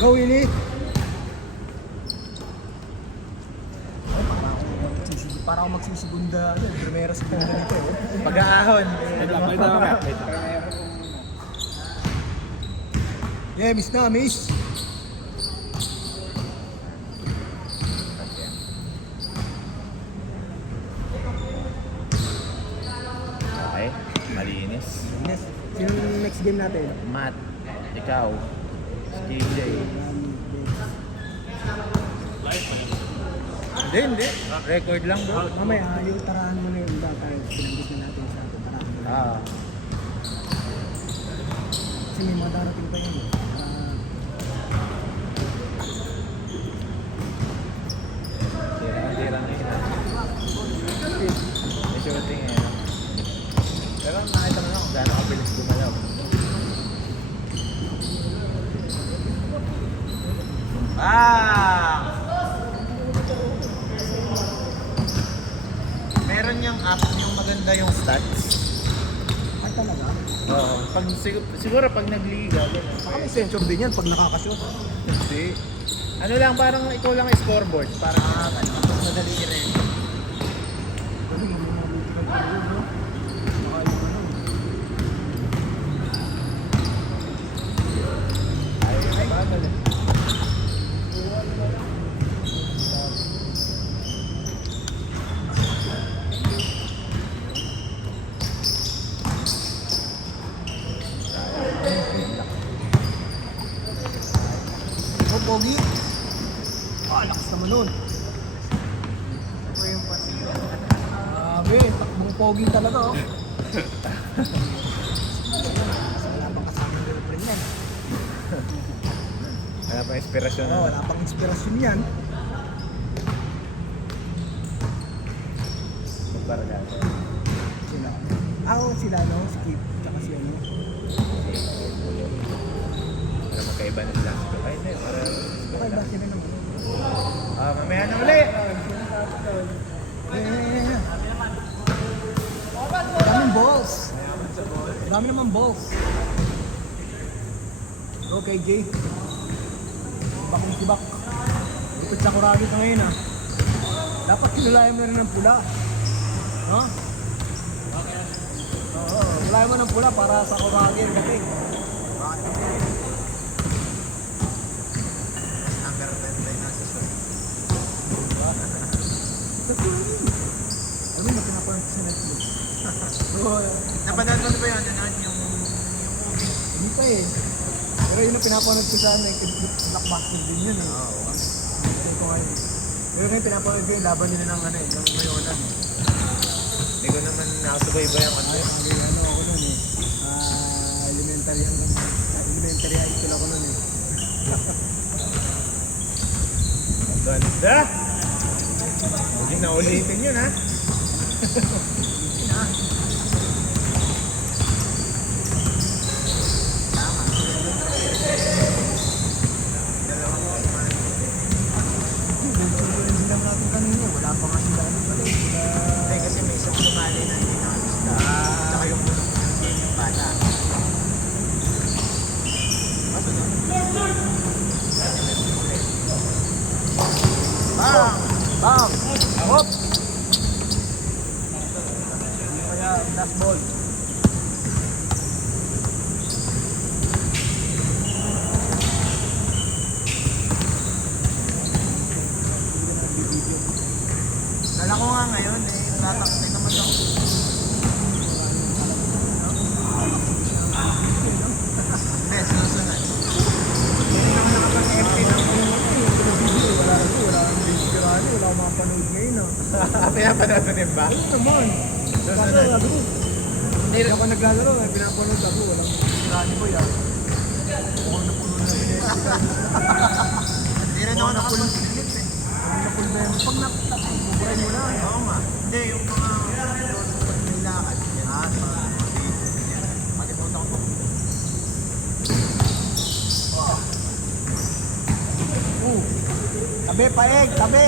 Go, Willie! Para ako magsisigunda, primera segunda nito eh. Pag-aahon. Yeah, miss na, miss! Okay, malinis. Yes. Sino yung next game natin? Matt, ikaw, si KJ. Hindi. Record lang bro. Mamaya, yung tarahan mo na yung iba tayo. Pinanggit na natin sa tarahan. Ah, Kasi may mga darating pa yun. tira na yun. May shooting eh. No? Pero nakita mo na kung gaano kabilis gumalaw. Ah! Meron niyang app yung maganda yung stats. Ay talaga? Oo. Pag, siguro pag nagliga, gano'n. Baka may sensor din yan pag nakakashoot. Hindi. Ano lang, parang ikaw lang scoreboard. Parang mas madali rin. Kasi hindi mo mabuti ng pagod, no? Baka yung ano. Ay, bagal eh. Oh, pogi! Ah, lakas naman nun. Grabe, takbong pogi talaga, oh. Wala pang kasama ng girlfriend yan. Wala pa inspirasyon. Oh, wala pang inspirasyon yan. Bargado. Sila. Sila, no? Skip. Tsaka si ano. Para magkaiba na sila. Ay, hindi. Para... Okay, ba sila naman? Mamaya na uli! Yeah. Daming balls. Dami naman balls. Okay, Jay. Bakong sibak. Lupit sa kuragi ka ngayon, ah. Dapat kinulayan mo na rin ng pula. No? Oo, kinulayan mo ng pula para sa kuragi. Kasi, Number 10 tayo nasa show. ano na pinapanood sa Netflix? Oo, Napanood mo na ba yun? Nanood yung movie? hindi pa eh. Pero yun ang pinapanood ko sa blockbuster din yun eh. Oo. Ito ngayon. Pero yung pinapanood ko yung laban nila ng ano eh, ng Mayonan. Hindi ko naman nakasubayba yung ano. Ano ako nun eh. Elementary high school ako nun eh. Ganda! Huwag na ulitin yun ha. Hindi lang natin kanina, wala pa nga sila ano pala eh. Hindi kasi may isang sumali na hindi nakakista. Saka yung bata. Bang! Bang! Hop! Kaya last ball. Dala ko nga ngayon eh. Tataksin naman ako. Hindi, sinusunod. Hindi naman nakapag-empty ng Wala akong bibigirani, wala akong makapanood ngayon ah. pinapanood mo din ba? Ayun naman. Susunod. Kaso sabi ko, hindi ako naglalaro, may pinapanood ako, walang bibigirani ko yan. Mukhang napuno na binibigirani. Hindi rin ako nakapag-limit eh. Ang napulbero. Pag nakita ko, buburay mo lang. Oo nga. Hindi, yung mga pag may lakad. Yan. Mga dito. Yan. Pati po sa ako. Tabi, paeg, tabi!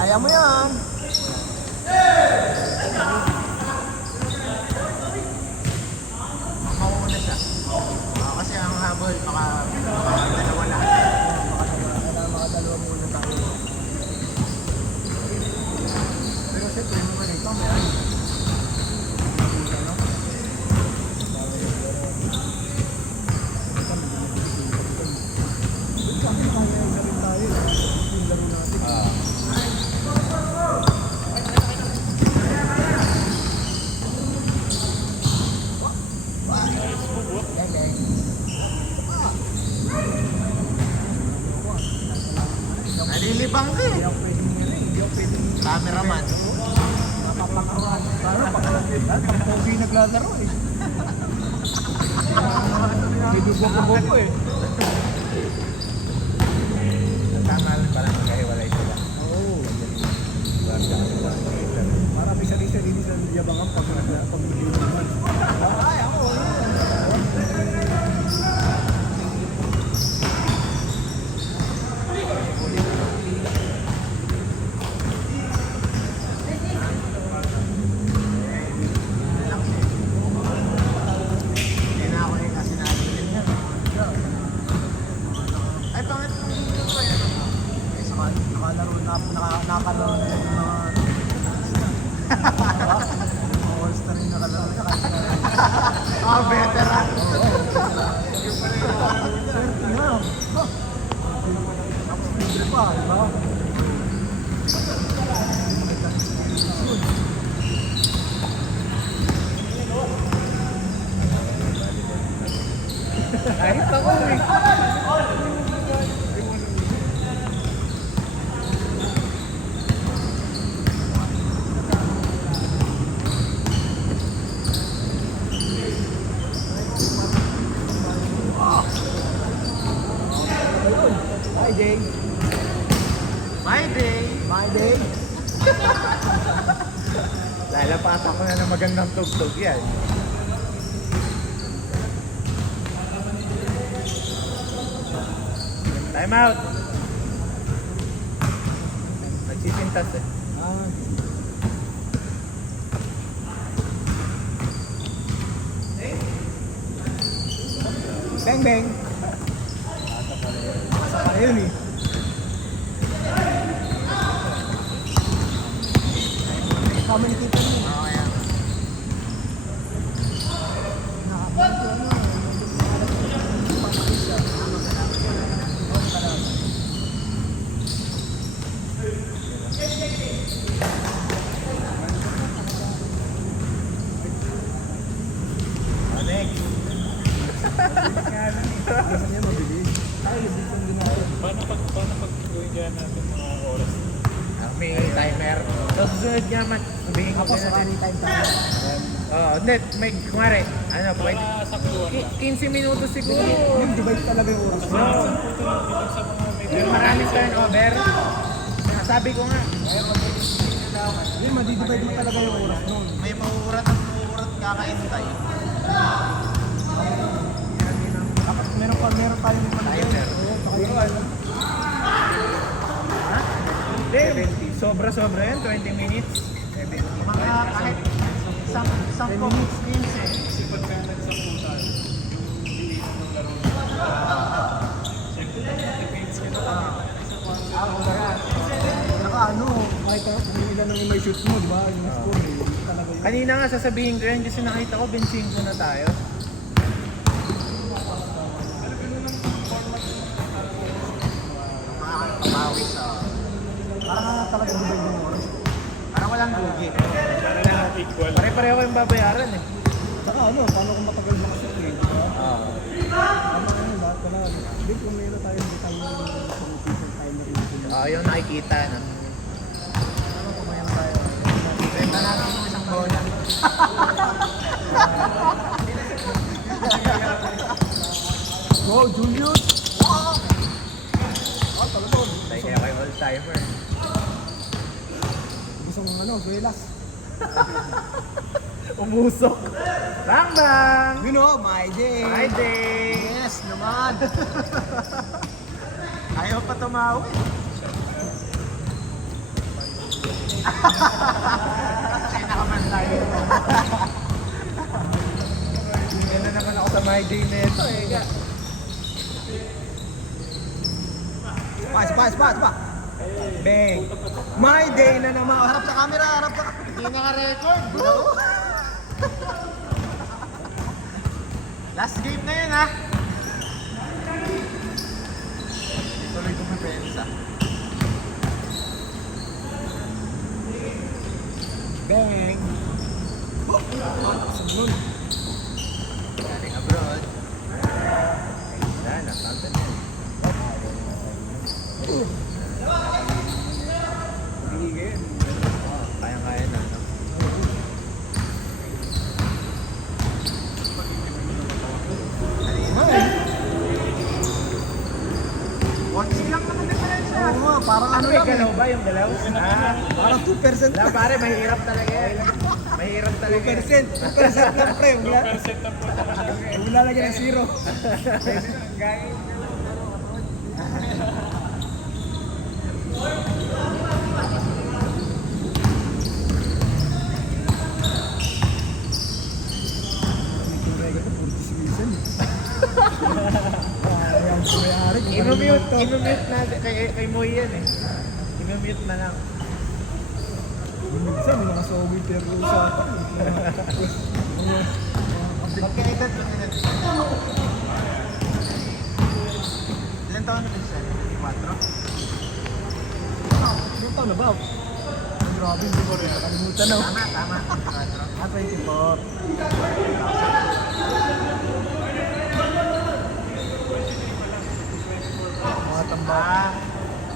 Kaya mo yan. Mauuna siya. Kasi ang habol, baka dalawa lang. Kailangan makadalawa muna tayo. Pero siyempre, mo ka nito, may ano. Nalilibang ka eh. Hindi ako pwedeng Cameraman. napapakaroon. Paano pagkakalagyan? Pag pogi naglalaro eh. May dugo-dugo eh. Tama lang pala magkahiwalay sila. Oo. Para may sarili-sarili sa yabangan pag hindi naman. Ay, ako. Hindi na ako yung kasi nalilin niya. Ay, pangit mo dito pa yan. Eh, saka nakalaro na nakalaro na yung mga all-star yung nakalaro na kasi Ah, veteran. swerte nga. Tapos libre pa, di ba? Kahit ako eh. Ayun. Hi, Jay. My day. My day. Lalapatan ko na ng magandang tugtog yan. Time out. Nagsisintas eh. Ah. Bang bang. Sa pa yun eh. Kami ni kita niyo. Oo, yan. Next. Gusto niya mabilis. Ay, dito yung ginagawa. Paano pag gawin kaya natin mga oras? May timer. So, susunod nga man. Sabihin ko Tapos natin. marami time tayo. Oo, hindi. May, kumari, ano, pwede. Para saktuhan lang. 15 minutos siguro. Yung divide talaga yung oras. Oo. Dito sa mga may Yung maraming turnover. Sabi ko nga. Yung madidivide mo talaga yung oras nun. May mauurat at mauurat kakaintay. Dapat meron tayong Timer. Oo, saka yung Ha? Hindi. Sobra-sobra yan. 20 minutes. 70. mga kahit isang 10 minutes. 15. Kasi pagka nagsaputan, diliit ng laro. Siyempre, depends ka na. Saka ano, kahit kung ilan ang may shoot mo, di ba? Yung score eh. Talaga yun. Kanina nga sasabihin ko yan kasi nakita ko 25 na tayo. Makakapawi sa... Parang talaga divide yung oras. Parang walang lugi. Para na equal. Pare-pareho yung babayaran eh. Saka ano, paano kung matagal makashoot eh, di ba? Oo. Tama ka yun, lahat wala. Hindi, kung meron tayo, hindi tayo timer rin. Oo, yung nakikita na. Ano kung meron tayo? Benta natin yung isang bola. Go, Julius! Ah, talaga. Tayo kaya kayo all-timer. Gusto mong ano, Velas. Umusok. Bang bang! You know, my day. My day! Yes, naman. Ayaw pa tumawi. Kaya nakaman tayo. Yan na naman ako sa my day na ito eh. Spa. Bang. My day na naman. Harap sa camera, harap sa camera. Hindi naka-record, bro. Last game na yun, ha? Tuloy kumipensa. Bang. Sablon. Galing abroad. Ayun na, natanto na yun. Bigay. Oh, kaya-kaya na, no? Konsi lang naman diferensya. Oo nga, parang ano lang. Galaw ba yung galaw? Parang 2% Wala lang. pare, mahirap talaga yan. Mahirap talaga. 2% lang pre. Wala. Wala lagi ng zero. Imumute natin kay Moy yan eh. Imumute na lang. Minsan may mga sobi pinag-uusapan. Magkaedad. Ilan taon na din siya? 4? Ilang taon na ba? Ay, grabe, hindi ko rin nakalimutan na. Tama. 24. Mga tamba.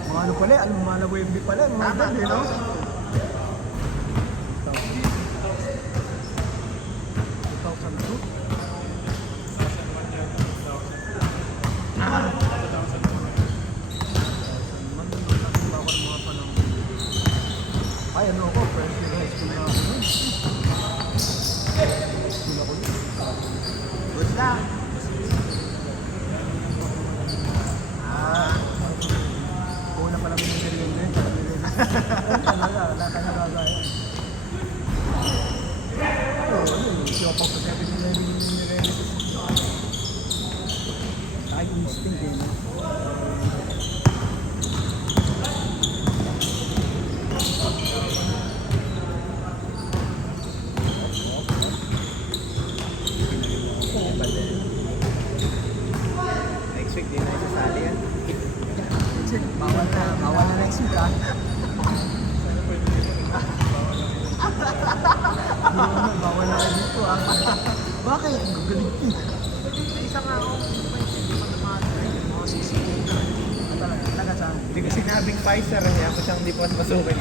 Mga ano pala, alam mo, mga WMB pala. Mga Tama, dali, no? 2002. Ay, ano ako, first year high school na ako nun. School ako nun. Good lang. Una pa lang yung merienda yun. Wala ka nagagaya. Oo, ano yun. Siyopang sa 7-Eleven yung merienda. Kahit instinct eh. No? Next week din na isasali yan. Bawal na next week ah. Bawal na dito ah. Bakit? Ang galing ko. Isa nga ako. Mga 6 Talaga saan? Hindi ko sinabing Pfizer, kaya ako siyang hindi po masukin.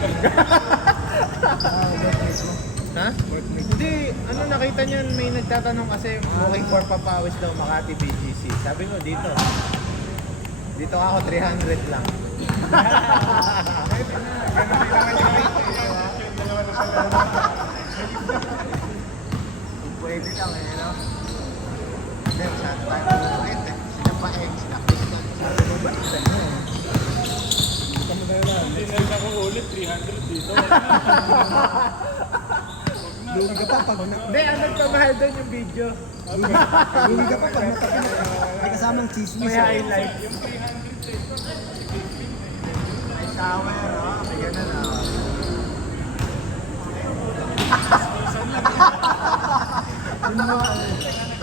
Birthday mo. Ha? Hindi, ano nakita niyo, may nagtatanong kasi looking for Papawis daw Makati BGC. Sabi ko dito. Dito ako 300 lang. Kung pwede lang eh, no? Hindi, masyado tayo malulit eh. Sila pa extra. Sabi mo ba? Hindi na ako ulit, 300 dito. Lugi ka pa pag Hindi, ang nagpamahal doon yung video. lugi ka pa pag natapin. May kasamang chismis. May highlight. May shower, oh. May ganun, oh.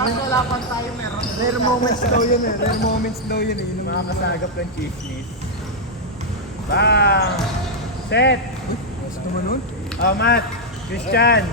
Kasi wala pa tayo meron. Rare moments daw yun eh. Rare moments daw yun eh. Yun ang Mga kasagap ng chismis. Bang! Set! Gusto mo nun? Oh, Matt! Christian!